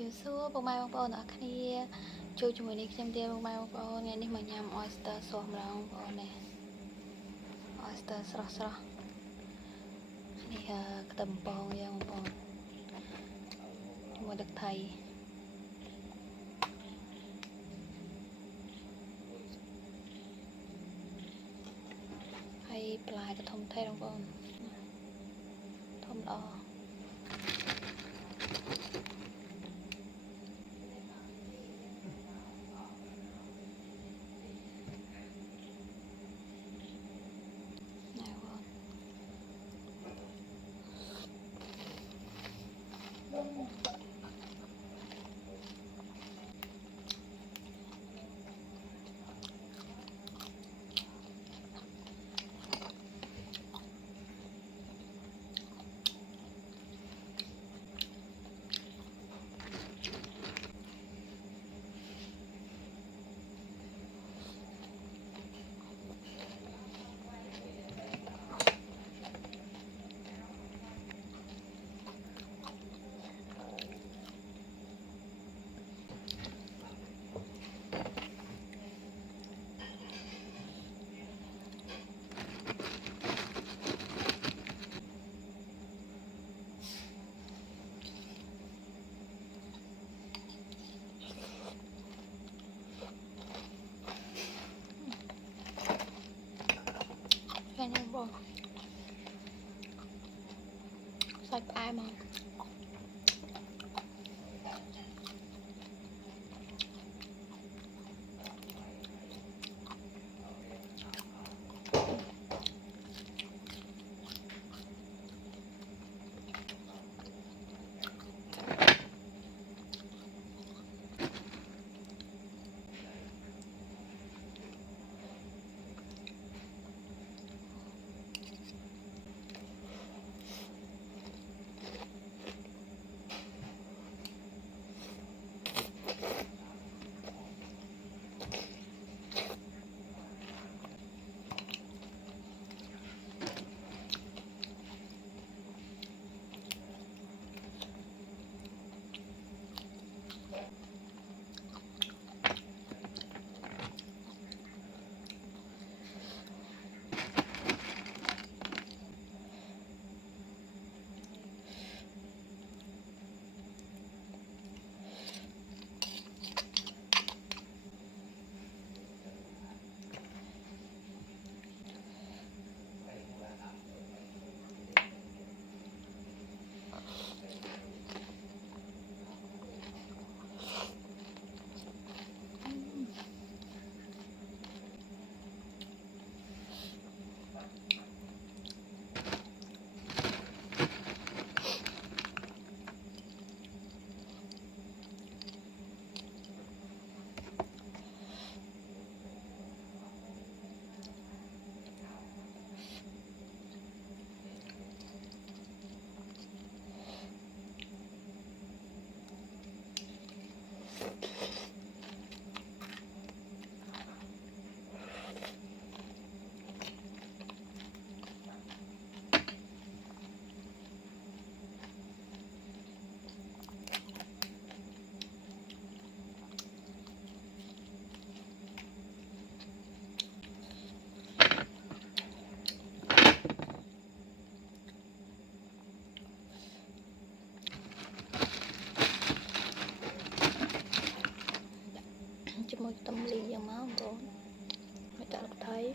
chiều xưa bông mai bông bông ở kia chui cho mình đi xem tiêu bông mai bông bông nghe đi mà nhầm oyster xôm là bông bông nè oyster sro sro đi tầm bông nha bông bông mua được thầy hay plai cái thông thay bông bông thông đỏ cái này bông sạch ai mà một tâm lý giờ máu bông người ta được thấy